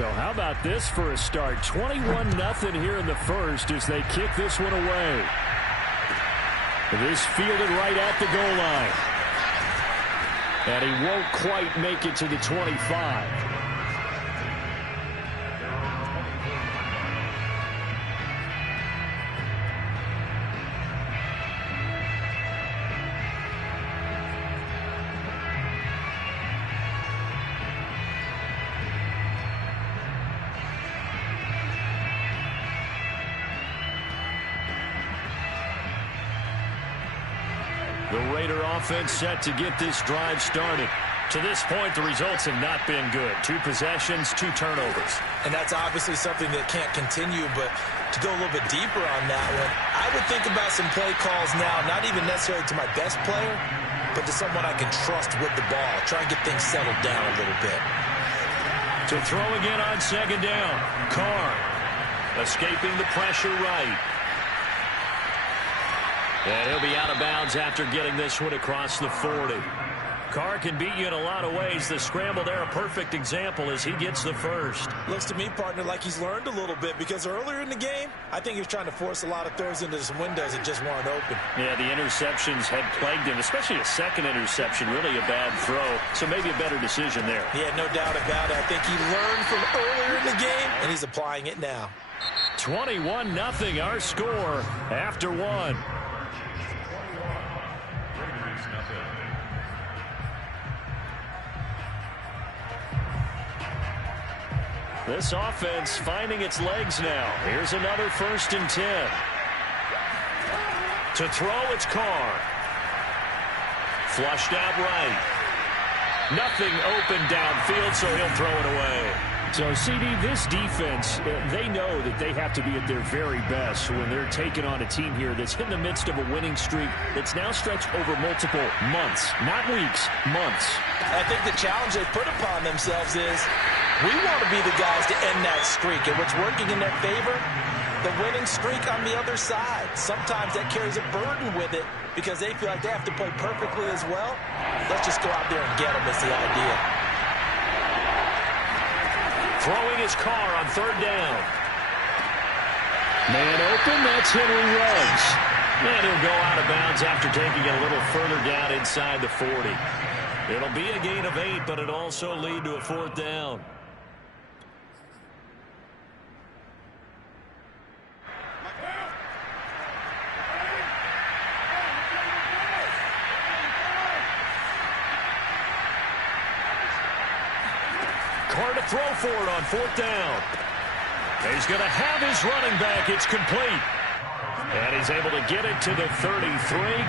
So how about this for a start? 21-0 here in the first as they kick this one away. This fielded right at the goal line. And he won't quite make it to the 25. The Raider offense set to get this drive started. To this point, the results have not been good. 2 possessions, 2 turnovers. And that's obviously something that can't continue, but to go a little bit deeper on that one, I would think about some play calls now, not even necessarily to my best player, but to someone I can trust with the ball. Try and get things settled down a little bit. To throw again on second down. Carr escaping the pressure right. And he'll be out of bounds after getting this one across the 40. Carr can beat you in a lot of ways. The scramble there, a perfect example as he gets the first. Looks to me, partner, like he's learned a little bit because earlier in the game, I think he was trying to force a lot of throws into some windows that just weren't open. Yeah, the interceptions had plagued him, especially a second interception, really a bad throw. So maybe a better decision there. Yeah, no doubt about it. I think he learned from earlier in the game, and he's applying it now. 21-0 our score after 1. This offense finding its legs now. Here's another 1st and 10. To throw, it's Carr. Flushed out right. Nothing open downfield, so he'll throw it away. So, CD, this defense, they know that they have to be at their very best when they're taking on a team here that's in the midst of a winning streak that's now stretched over multiple months, not weeks, months. I think the challenge they put upon themselves is we want to be the guys to end that streak, and what's working in their favor, the winning streak on the other side. Sometimes that carries a burden with it because they feel like they have to play perfectly as well. Let's just go out there and get them is the idea. Throwing his Carr on 3rd down. Man open, that's Henry Ruggs. And he'll go out of bounds after taking it a little further down inside the 40. It'll be a gain of 8, but it'll also lead to a 4th down. Carr to throw for it on 4th down. He's going to have his running back. It's complete. And he's able to get it to the 33.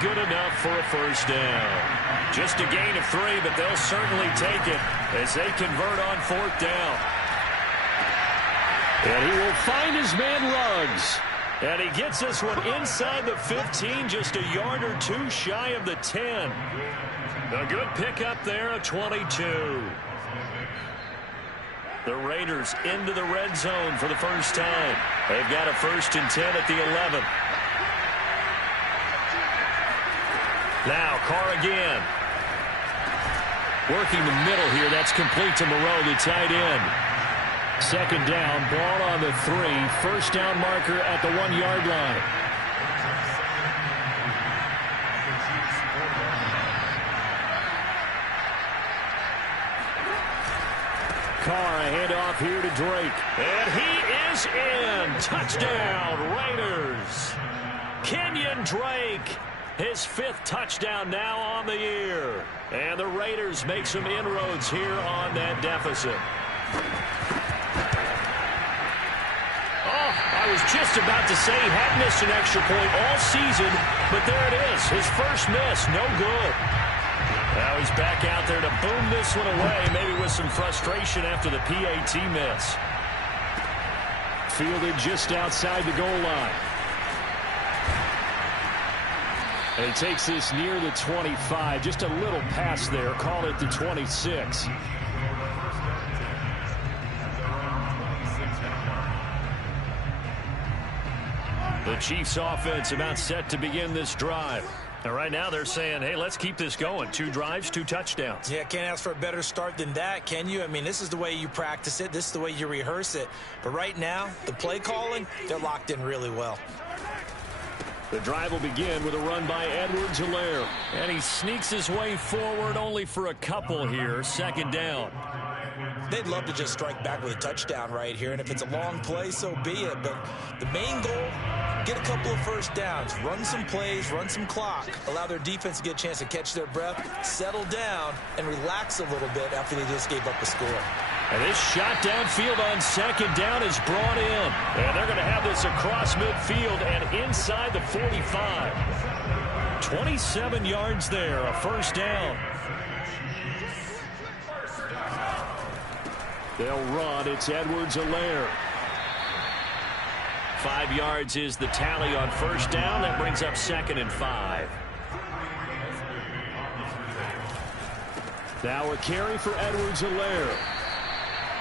Good enough for a 1st down. Just a gain of 3, but they'll certainly take it as they convert on 4th down. And he will find his man Ruggs. And he gets this one inside the 15, just a yard or 2 shy of the 10. A good pickup there, a 22. The Raiders into the red zone for the first time. They've got a 1st and 10 at the 11. Now Carr again. Working the middle here. That's complete to Moreau, the tight end. 2nd down, ball on the 3. 1st down marker at the 1-yard line. Carr, a handoff here to Drake. And he is in. Touchdown, Raiders. Kenyon Drake, his 5th touchdown now on the year. And the Raiders make some inroads here on that deficit. Oh, I was just about to say he had missed an extra point all season, but there it is. His first miss, no good. Now he's back out there to boom this one away, maybe with some frustration after the PAT miss. Fielded just outside the goal line. And he takes this near the 25, just a little pass there, call it the 26. The Chiefs offense about set to begin this drive. And right now they're saying, hey, let's keep this going. 2 drives, 2 touchdowns. Yeah, can't ask for a better start than that, can you? I mean, this is the way you practice it. This is the way you rehearse it. But right now, the play calling, they're locked in really well. The drive will begin with a run by Edwards-Helaire. And he sneaks his way forward only for a couple here. 2nd down. They'd love to just strike back with a touchdown right here, and if it's a long play, so be it. But the main goal, get a couple of first downs, run some plays, run some clock, allow their defense to get a chance to catch their breath, settle down, and relax a little bit after they just gave up a score. And this shot downfield on 2nd down is brought in. And they're going to have this across midfield and inside the 45. 27 yards there, a 1st down. They'll run. It's Edwards-Helaire. 5 yards is the tally on 1st down. That brings up 2nd and 5. Now a carry for Edwards-Helaire.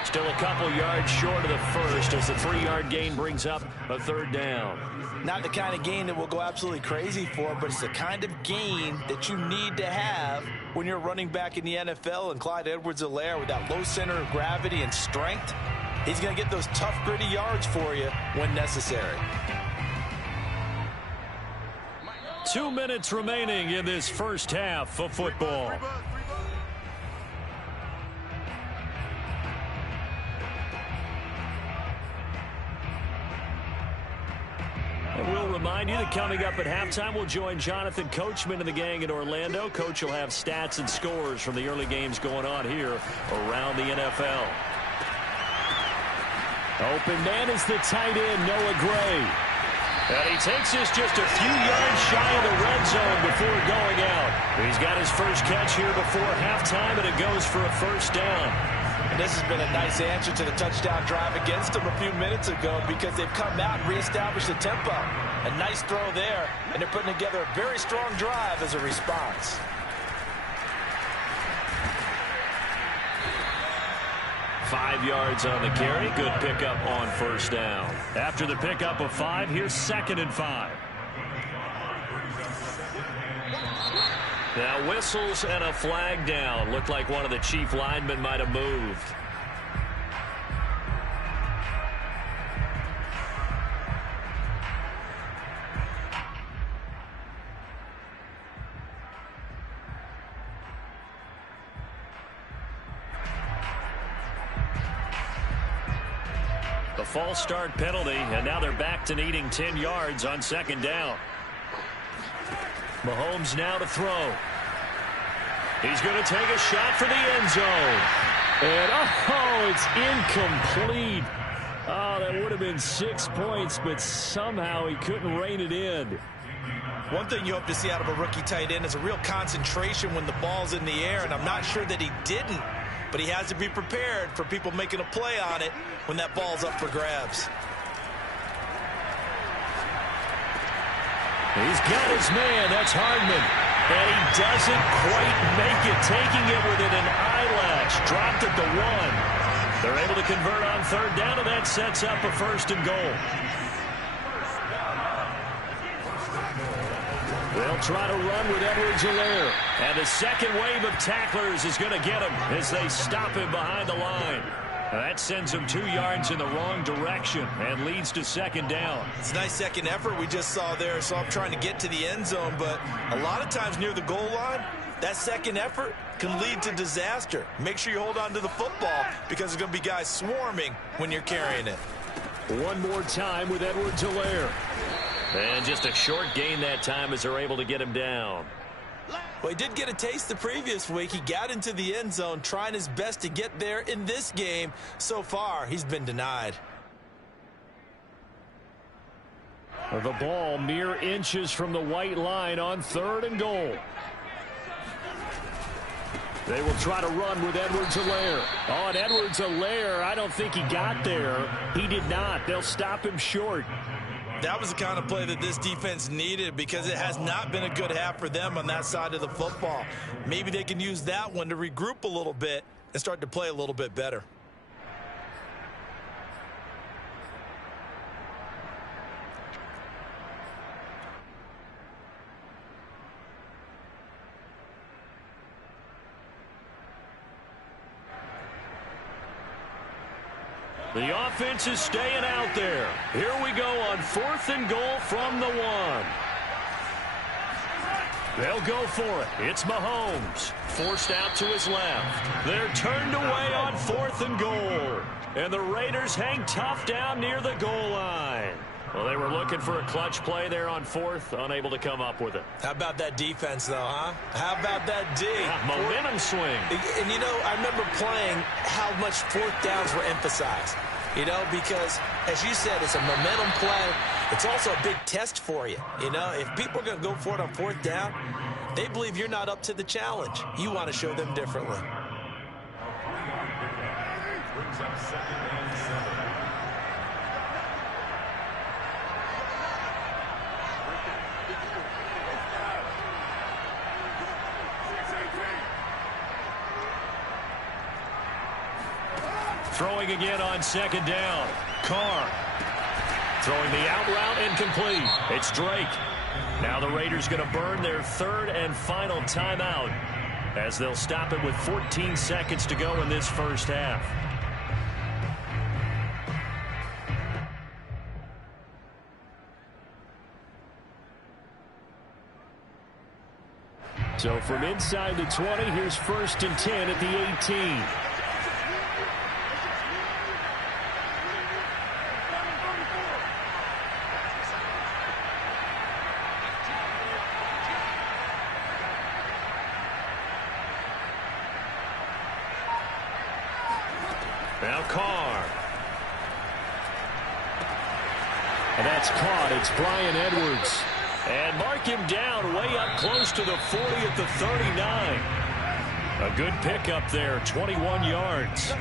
Still a couple yards short of the first as the 3-yard gain brings up a 3rd down. Not the kind of gain that we'll go absolutely crazy for, but it's the kind of gain that you need to have when you're running back in the NFL. And Clyde Edwards-Helaire, with that low center of gravity and strength, he's going to get those tough, gritty yards for you when necessary. 2 minutes remaining in this first half of football. We'll remind you that coming up at halftime, we'll join Jonathan Coachman and the gang in Orlando. Coach will have stats and scores from the early games going on here around the NFL. Open man is the tight end, Noah Gray. And he takes this just a few yards shy of the red zone before going out. He's got his first catch here before halftime, and it goes for a 1st down. And this has been a nice answer to the touchdown drive against them a few minutes ago, because they've come out and reestablished the tempo. A nice throw there, and they're putting together a very strong drive as a response. Five yards on the carry. Good pickup on 1st down. After the pickup of 5, here's 2nd and 5. Now whistles and a flag down. Looked like one of the chief linemen might have moved. The false start penalty, and now they're back to needing 10 yards on 2nd down. Mahomes now to throw. He's going to take a shot for the end zone. And, oh, it's incomplete. Oh, that would have been 6 points, but somehow he couldn't rein it in. One thing you hope to see out of a rookie tight end is a real concentration when the ball's in the air, and I'm not sure that he didn't, but he has to be prepared for people making a play on it when that ball's up for grabs. He's got his man. That's Hardman. And he doesn't quite make it. Taking it within an eyelash. Dropped at the 1. They're able to convert on 3rd down, and that sets up a 1st and goal. They'll try to run with Edwards-Helaire. And the second wave of tacklers is going to get him as they stop him behind the line. That sends him 2 yards in the wrong direction and leads to 2nd down. It's a nice second effort we just saw there. So I'm trying to get to the end zone, but a lot of times near the goal line, that second effort can lead to disaster. Make sure you hold on to the football, because there's going to be guys swarming when you're carrying it. One more time with Edwards-Helaire. And just a short gain that time as they're able to get him down. Well, he did get a taste the previous week. He got into the end zone, trying his best to get there in this game. So far, he's been denied. The ball mere inches from the white line on 3rd and goal. They will try to run with Edwards-Helaire. Oh, and Edwards-Helaire, I don't think he got there. He did not. They'll stop him short. That was the kind of play that this defense needed, because it has not been a good half for them on that side of the football. Maybe they can use that one to regroup a little bit and start to play a little bit better. The offense is staying out there. Here we go on 4th and goal from the 1. They'll go for it. It's Mahomes. Forced out to his left. They're turned away on 4th and goal. And the Raiders hang tough down near the goal line. Well, they were looking for a clutch play there on 4th, unable to come up with it. How about that defense, though, huh? How about that D? Momentum swing. And, you know, I remember playing how much 4th downs were emphasized. You know, because, as you said, it's a momentum play. It's also a big test for you. You know, if people are going to go for it on 4th down, they believe you're not up to the challenge. You want to show them differently. Brings up 2nd and 7. Throwing again on 2nd down. Carr. Throwing the out route incomplete. It's Drake. Now the Raiders going to burn their 3rd and final timeout as they'll stop it with 14 seconds to go in this first half. So from inside the 20, here's 1st and 10 at the 18. Now Carr. And that's caught. It's Bryan Edwards. And mark him down way up close to the 40 at the 39. A good pickup there, 21 yards.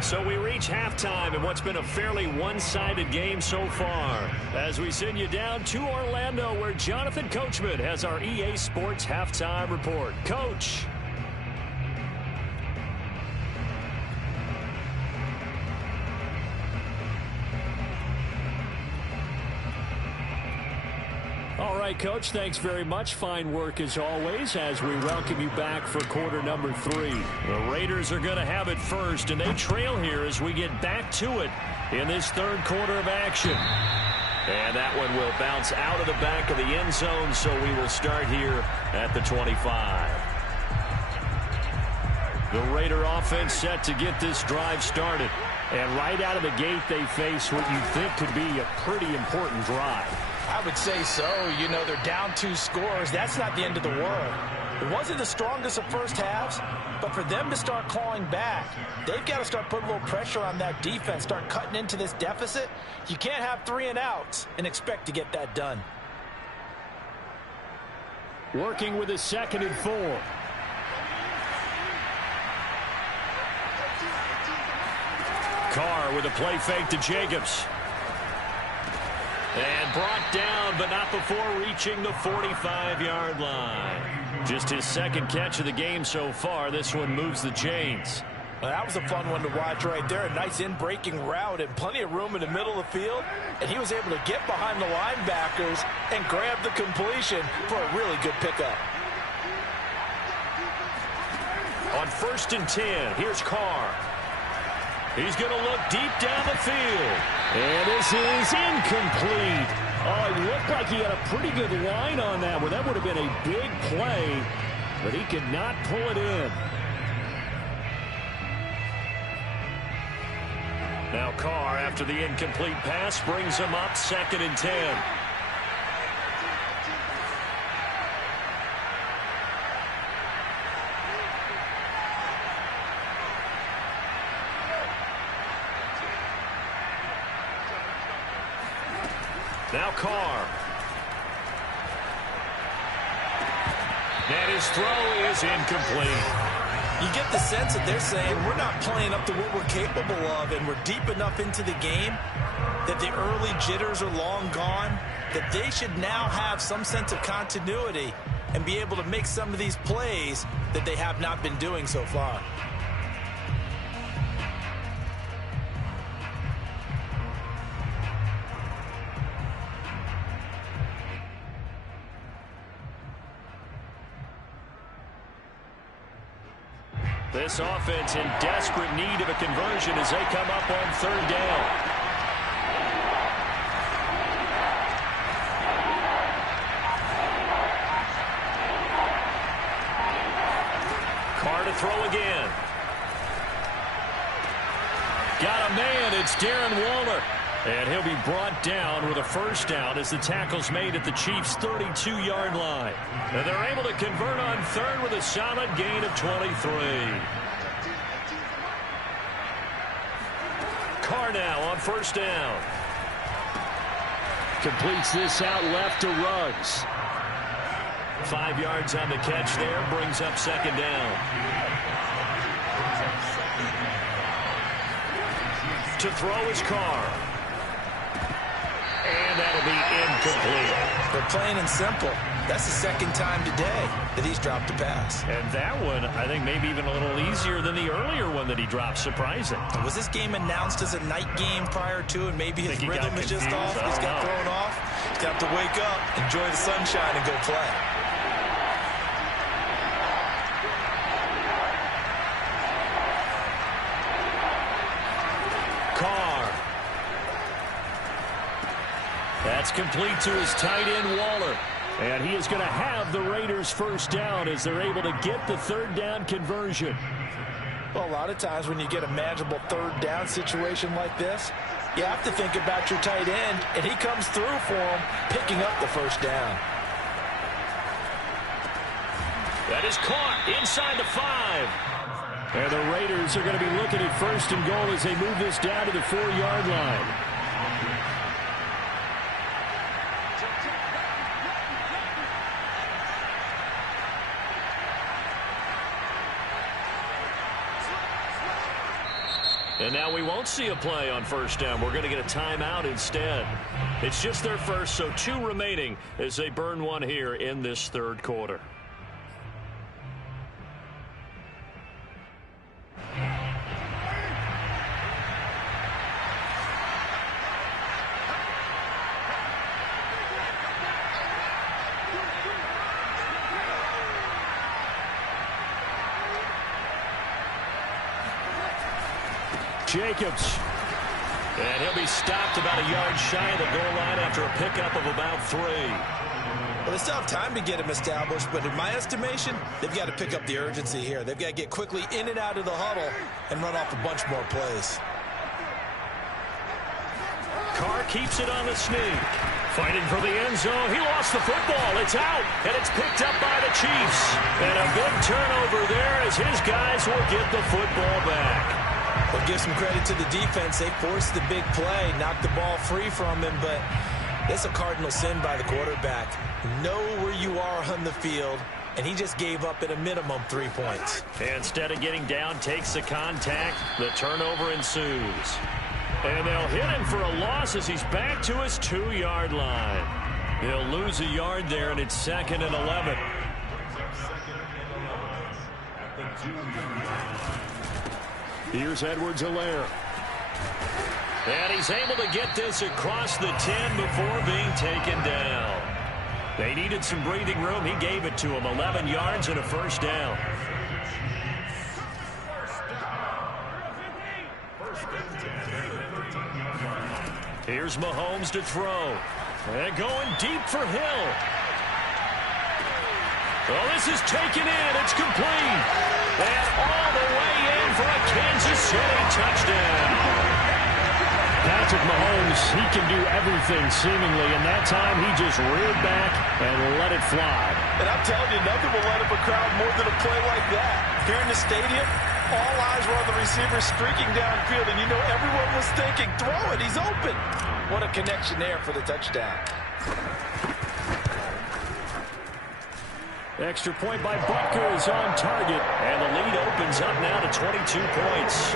So we reach halftime in what's been a fairly one-sided game so far, as we send you down to Orlando, where Jonathan Coachman has our EA Sports halftime report. Coach. All right, Coach, thanks very much. Fine work as always as we welcome you back for quarter number 3. The Raiders are going to have it first, and they trail here as we get back to it in this 3rd quarter of action. And that one will bounce out of the back of the end zone, so we will start here at the 25. The Raider offense set to get this drive started. And right out of the gate, they face what you think could be a pretty important drive. I would say so. You know, they're down 2 scores. That's not the end of the world. It wasn't the strongest of first halves, but for them to start clawing back, they've got to start putting a little pressure on that defense, start cutting into this deficit. You can't have 3 and outs and expect to get that done. Working with a 2nd and 4. Carr with a play fake to Jacobs. And brought down, but not before reaching the 45-yard line. Just his 2nd catch of the game so far. This one moves the chains. Well, that was a fun one to watch right there. A nice in-breaking route and plenty of room in the middle of the field. And he was able to get behind the linebackers and grab the completion for a really good pickup. On 1st and 10, here's Carr. He's going to look deep down the field. And this is incomplete. Oh, it looked like he had a pretty good line on that one. That would have been a big play, but he could not pull it in. Now Carr, after the incomplete pass, brings him up 2nd and 10. Now Carr. And his throw is incomplete. You get the sense that they're saying we're not playing up to what we're capable of, and we're deep enough into the game that the early jitters are long gone, that they should now have some sense of continuity and be able to make some of these plays that they have not been doing so far. This offense in desperate need of a conversion as they come up on third down. Carr to throw again. Got a man. It's Darren Waller. And he'll be brought down with a first down as the tackle's made at the Chiefs' 32-yard line. And they're able to convert on third with a solid gain of 23. Carr now on first down. Completes this out left to Ruggs. 5 yards on the catch there, brings up second down. To throw is Carr. And that'll be incomplete. But plain and simple, that's the second time today that he's dropped a pass. And that one, I think, maybe even a little easier than the earlier one that he dropped. Surprising. Was this game announced as a night game prior to, and maybe his rhythm is just off? He's got thrown off. He's got to wake up, enjoy the sunshine, and go play. That's complete to his tight end, Waller. And he is going to have the Raiders first down as they're able to get the third down conversion. Well, a lot of times when you get a manageable third down situation like this, you have to think about your tight end, and he comes through for him, picking up the first down. That is caught inside the 5. And the Raiders are going to be looking at first and goal as they move this down to the 4-yard line. And now we won't see a play on first down. We're going to get a timeout instead. It's just their first, so 2 remaining as they burn one here in this third quarter. Jacobs. And he'll be stopped about a yard shy of the goal line after a pickup of about 3. Well, they still have time to get him established, but in my estimation, they've got to pick up the urgency here. They've got to get quickly in and out of the huddle and run off a bunch more plays. Carr keeps it on the sneak. Fighting for the end zone. He lost the football. It's out, and it's picked up by the Chiefs. And a big turnover there as his guys will get the football back. Well, give some credit to the defense. They forced the big play, knocked the ball free from him, but that's a cardinal sin by the quarterback. Know where you are on the field, and he just gave up at a minimum 3 points. Instead of getting down, takes the contact. The turnover ensues. And they'll hit him for a loss as he's back to his 2-yard line. He'll lose a yard there, and it's 2nd and 11. Here's Edwards-Helaire. And he's able to get this across the 10 before being taken down. They needed some breathing room. He gave it to him. 11 yards and a first down. Here's Mahomes to throw. And going deep for Hill. Well, this is taken in. It's complete. And all the way in for a Kansas City touchdown. Patrick Mahomes, he can do everything seemingly, and that time he just reared back and let it fly. And I'm telling you, nothing will light up a crowd more than a play like that. Here in the stadium, all eyes were on the receiver streaking downfield, and you know everyone was thinking, throw it, he's open. What a connection there for the touchdown. Extra point by Butker is on target, and the lead opens up now to 22 points.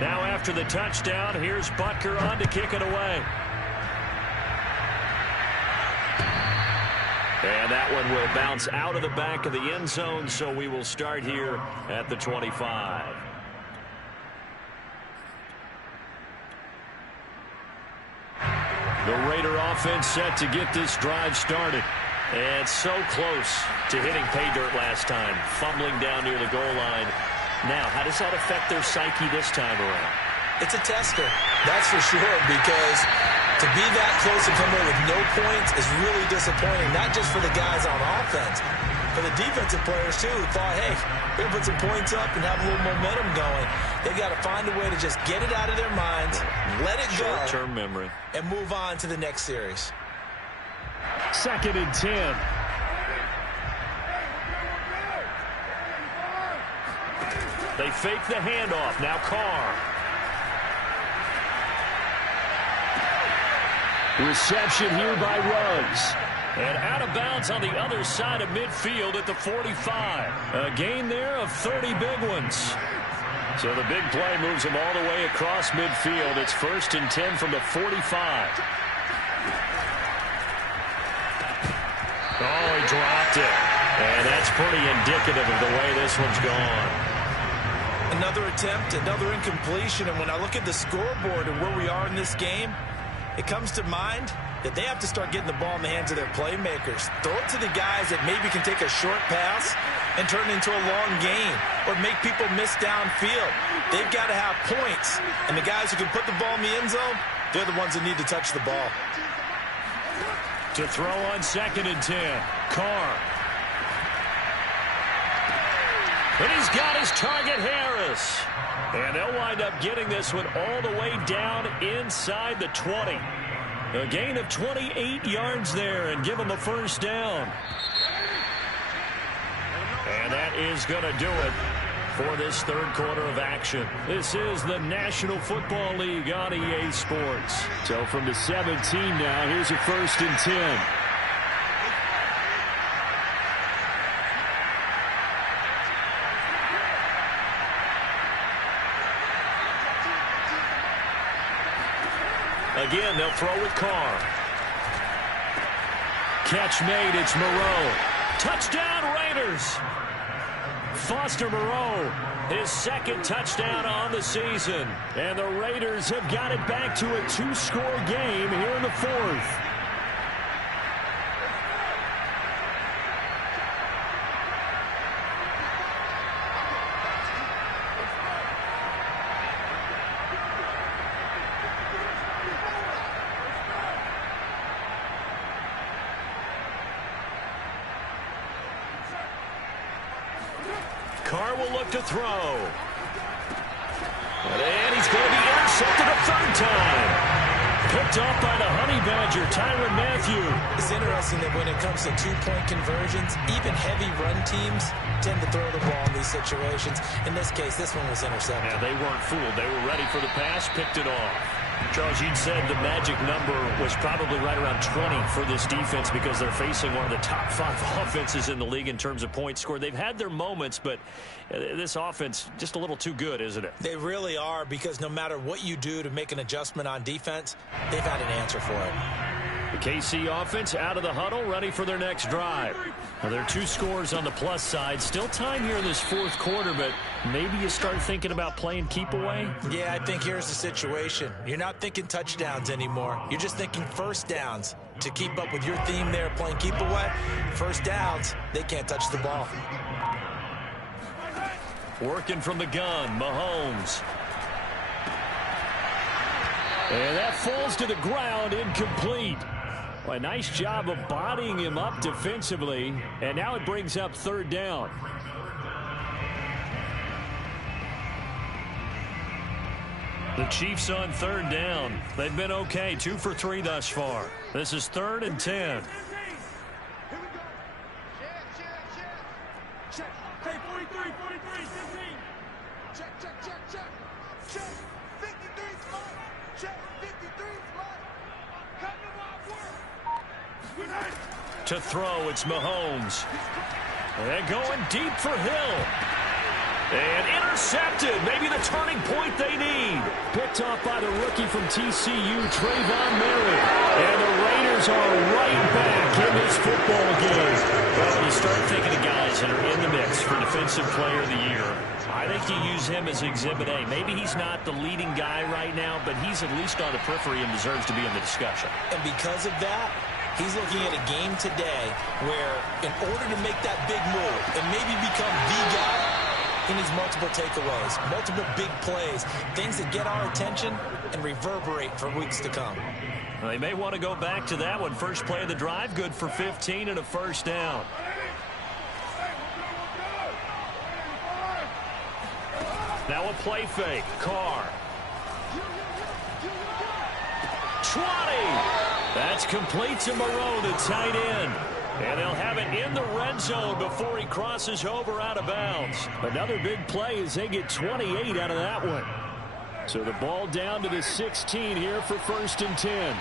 Now after the touchdown, here's Butker on to kick it away. And that one will bounce out of the back of the end zone, so we will start here at the 25. The Raider offense set to get this drive started. And so close to hitting pay dirt last time, fumbling down near the goal line. Now, how does that affect their psyche this time around? It's a tester, that's for sure, because to be that close and come away with no points is really disappointing, not just for the guys on offense, for the defensive players, too, who thought, hey, we're going to put some points up and have a little momentum going. They've got to find a way to just get it out of their minds, let it go, short-term memory, and move on to the next series. 2nd and 10. They fake the handoff. Now Carr. Reception here by Ruggs. And out of bounds on the other side of midfield at the 45. A gain there of 30 big ones. So the big play moves him all the way across midfield. It's 1st and 10 from the 45. Oh, he dropped it. And that's pretty indicative of the way this one's gone. Another attempt, another incompletion, and when I look at the scoreboard and where we are in this game, it comes to mind that they have to start getting the ball in the hands of their playmakers. Throw it to the guys that maybe can take a short pass and turn it into a long gain or make people miss downfield. They've got to have points, and the guys who can put the ball in the end zone, they're the ones that need to touch the ball. To throw on 2nd and 10, Carr. And he's got his target, Harris. And they'll wind up getting this one all the way down inside the 20. A gain of 28 yards there and give them a 1st down. And that is going to do it for this 3rd quarter of action. This is the National Football League on EA Sports. So from the 17 now, here's a 1st and 10. Again, they'll throw with Carr. Catch made, it's Moreau. Touchdown, Raiders! Foster Moreau, his 2nd touchdown on the season. And the Raiders have got it back to a 2-score game here in the 4th. Carr will look to throw. And he's going to be intercepted a 3rd time. Picked off by the Honey Badger, Tyrann Mathieu. It's interesting that when it comes to 2-point conversions, even heavy run teams tend to throw the ball in these situations. In this case, this one was intercepted. Yeah, they weren't fooled. They were ready for the pass, picked it off. Charles, you'd said the magic number was probably right around 20 for this defense because they're facing one of the top 5 offenses in the league in terms of points scored. They've had their moments, but this offense just a little too good, isn't it? They really are, because no matter what you do to make an adjustment on defense, they've had an answer for it. The KC offense out of the huddle, ready for their next drive. Well, there are 2 scores on the plus side. Still time here in this 4th quarter, but maybe you start thinking about playing keep away? Yeah, I think here's the situation. You're not thinking touchdowns anymore. You're just thinking 1st downs. To keep up with your theme there, playing keep away, 1st downs, they can't touch the ball. Working from the gun, Mahomes. And that falls to the ground, incomplete. Well, a nice job of bodying him up defensively, and now it brings up 3rd down. The Chiefs on 3rd down. They've been okay, 2 for 3 thus far. This is 3rd and 10. To throw, it's Mahomes. And going deep for Hill. And intercepted. Maybe the turning point they need. Picked off by the rookie from TCU, Trayvon Merritt. And the Raiders are right back in this football game. Well, you start thinking of guys that are in the mix for Defensive Player of the Year. I think you use him as Exhibit A. Maybe he's not the leading guy right now, but he's at least on the periphery and deserves to be in the discussion. And because of that, he's looking at a game today where in order to make that big move and maybe become the guy, he needs multiple takeaways, multiple big plays, things that get our attention and reverberate for weeks to come. Well, they may want to go back to that one. First play of the drive, good for 15 and a first down. Now a play fake. Carr. 20. That's complete to Moreau, the tight end. And they'll have it in the red zone before he crosses over out of bounds. Another big play as they get 28 out of that one. So the ball down to the 16 here for 1st and 10.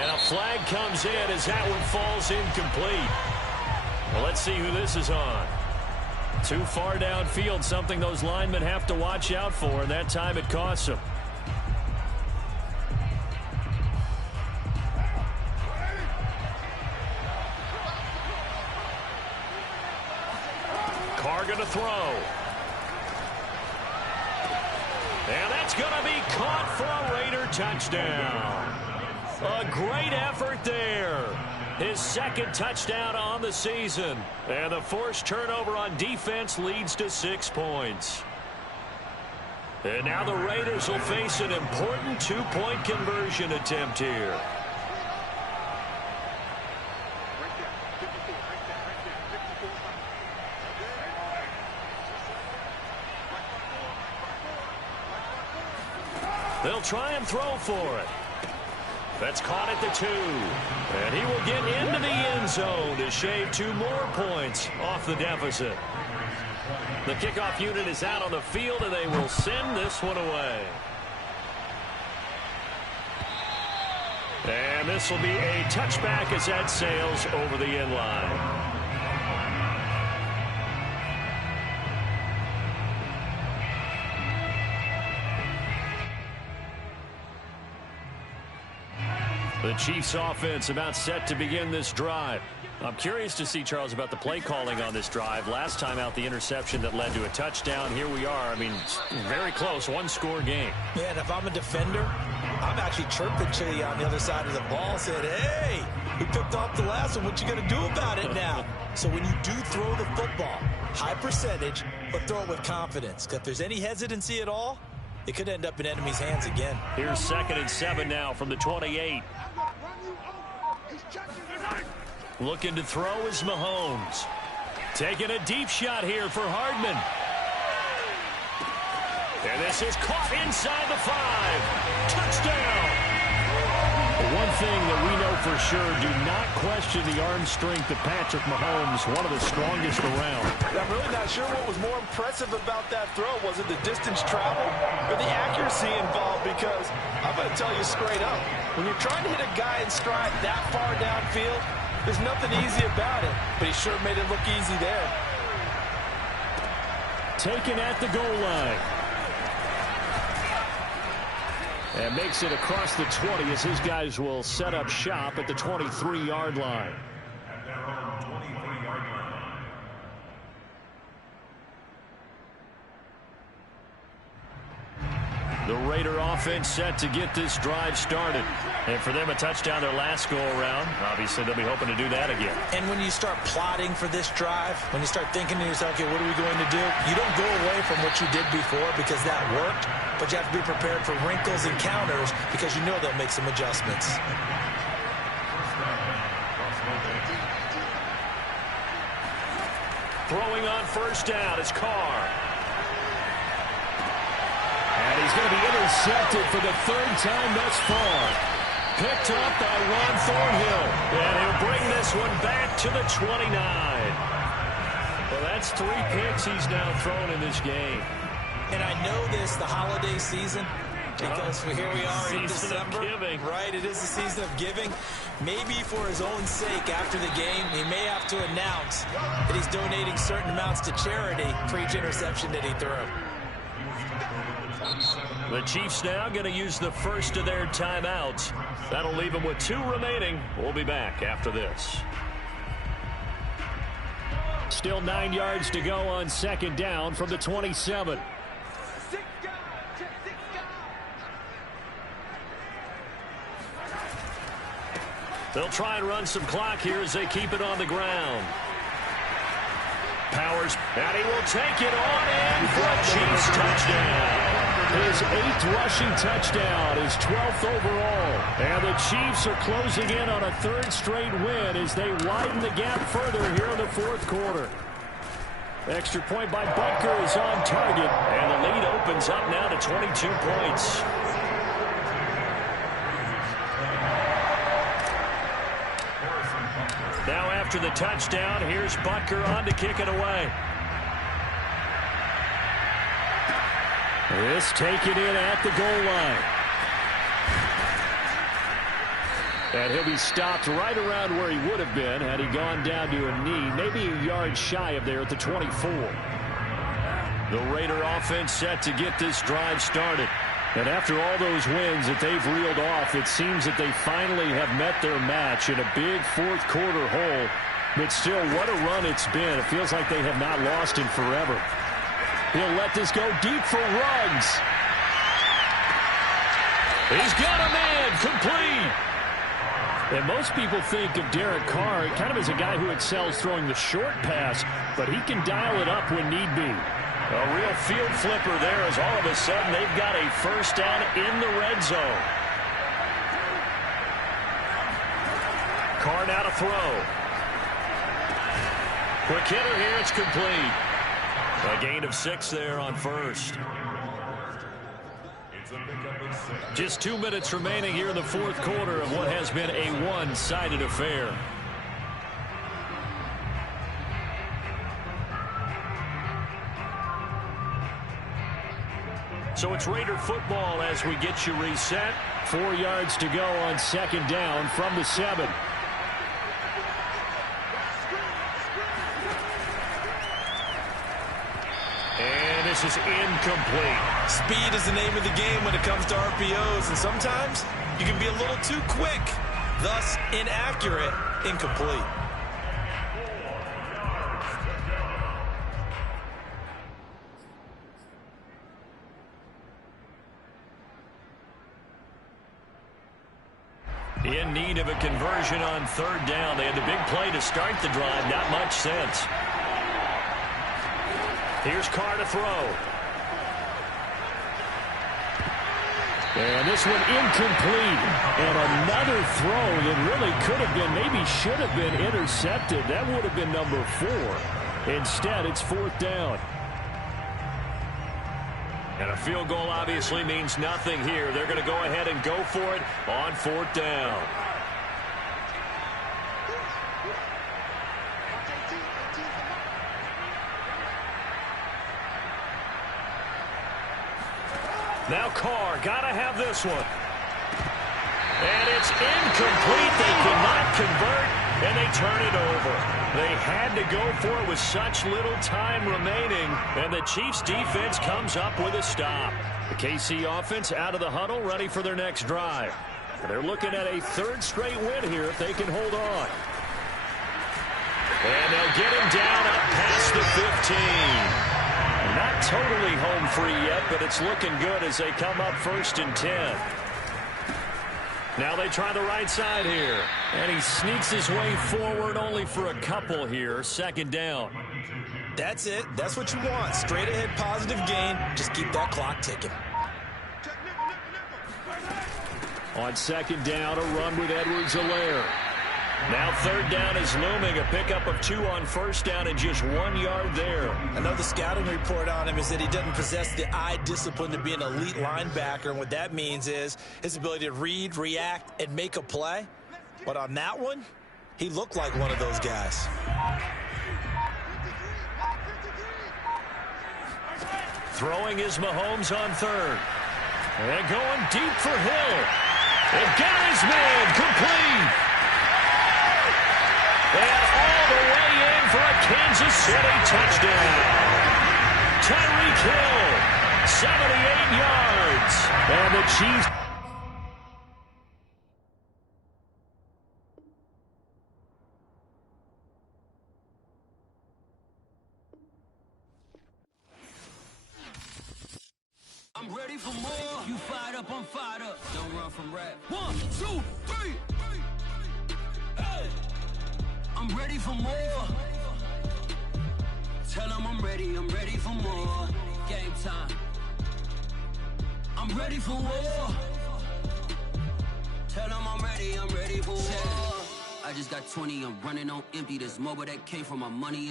And a flag comes in as that one falls incomplete. Well, let's see who this is on. Too far downfield, something those linemen have to watch out for, and that time it costs them. Carr going to throw. And that's going to be caught for a Raider touchdown. A great effort there. His 2nd touchdown on the season. And the forced turnover on defense leads to 6 points. And now the Raiders will face an important 2-point conversion attempt here. They'll try and throw for it. That's caught at the 2. And he will get into the end zone to shave 2 more points off the deficit. The kickoff unit is out on the field, and they will send this one away. And this will be a touchback as that sails over the end line. The Chiefs offense about set to begin this drive. I'm curious to see, Charles, about the play calling on this drive. Last time out, the interception that led to a touchdown. Here we are. I mean, very close, 1-score game. Yeah, and if I'm a defender, I'm actually chirping to you on the other side of the ball, said, hey, we picked off the last one. What you going to do about it now? So when you do throw the football, high percentage, but throw it with confidence. Because if there's any hesitancy at all, it could end up in enemy's hands again. Here's 2nd and 7 now from the 28. Looking to throw is Mahomes. Taking a deep shot here for Hardman. And this is caught inside the 5. Touchdown! One thing that we know for sure, do not question the arm strength of Patrick Mahomes, one of the strongest around. I'm really not sure what was more impressive about that throw. Was it the distance traveled or the accuracy involved? Because I'm going to tell you straight up, when you're trying to hit a guy in stride that far downfield, there's nothing easy about it, but he sure made it look easy there. Taken at the goal line. And makes it across the 20 as his guys will set up shop at the 23-yard line. The Raider offense set to get this drive started. And for them, a touchdown their last go-around. Obviously, they'll be hoping to do that again. And when you start plotting for this drive, when you start thinking to yourself, okay, what are we going to do? You don't go away from what you did before because that worked, but you have to be prepared for wrinkles and counters because you know they'll make some adjustments. Throwing on first down is Carr. And he's going to be intercepted for the 3rd time thus far. Picked up by Ron Thornhill. And he'll bring this one back to the 29. Well, that's 3 picks he's now thrown in this game. And I know this, the holiday season, because here we are in December. Right, it is the season of giving. Maybe for his own sake after the game, he may have to announce that he's donating certain amounts to charity for each interception that he threw. The Chiefs now going to use the first of their timeouts. That'll leave them with 2 remaining. We'll be back after this. Still 9 yards to go on second down from the 27. They'll try and run some clock here as they keep it on the ground. Powers, and he will take it on in for a Chiefs touchdown. His 8th rushing touchdown, his 12th overall. And the Chiefs are closing in on a 3rd straight win as they widen the gap further here in the 4th quarter. Extra point by Butker is on target, and the lead opens up now to 22 points. Now after the touchdown, here's Butker on to kick it away. This taken in at the goal line. And he'll be stopped right around where he would have been had he gone down to a knee, maybe a yard shy of there at the 24. The Raider offense set to get this drive started. And after all those wins that they've reeled off, it seems that they finally have met their match in a big 4th quarter hole. But still, what a run it's been. It feels like they have not lost in forever. He'll let this go deep for Ruggs. He's got a man complete. And most people think of Derek Carr kind of as a guy who excels throwing the short pass, but he can dial it up when need be. A real field flipper there as all of a sudden they've got a first down in the red zone. Carr now to throw. Quick hitter here, it's complete. A gain of 6 there on first. Just 2 minutes remaining here in the 4th quarter of what has been a one-sided affair. So it's Raider football as we get you reset. 4 yards to go on second down from the 7. And this is incomplete. Speed is the name of the game when it comes to RPOs, and sometimes you can be a little too quick. Thus, inaccurate, incomplete. In need of a conversion on 3rd down. They had the big play to start the drive. Not much sense. Here's Carr to throw. And this one incomplete. And another throw that really could have been, maybe should have been intercepted. That would have been number 4. Instead, it's 4th down. And a field goal obviously means nothing here. They're going to go ahead and go for it on 4th down. Now Carr, got to have this one. And it's incomplete. They cannot convert, and they turn it over. They had to go for it with such little time remaining, and the Chiefs defense comes up with a stop. The KC offense out of the huddle, ready for their next drive. They're looking at a 3rd straight win here if they can hold on. And they'll get him down up past the 15. Not totally home free yet, but it's looking good as they come up 1st and 10. Now they try the right side here. And he sneaks his way forward only for a couple here. 2nd down. That's it. That's what you want. Straight ahead positive gain. Just keep that clock ticking. On 2nd down, a run with Edwards-Helaire. Now 3rd down is looming. A pickup of 2 on 1st down and just 1 yard there. Another scouting report on him is that he doesn't possess the eye discipline to be an elite linebacker. And what that means is his ability to read, react, and make a play. But on that one, he looked like one of those guys. Throwing is Mahomes on 3rd. And going deep for Hill. They've got his man complete. And all the way in for a Kansas City touchdown. Tyreek Hill, 78 yards. And the Chiefs. up, I'm fired up. Don't run from rap. 1, 2, 3. Hey. I'm ready for more. Tell them I'm ready for more. Game time. I'm ready for war. Tell them I'm ready for war. I just got 20, I'm running on empty. This mobile that came from my money.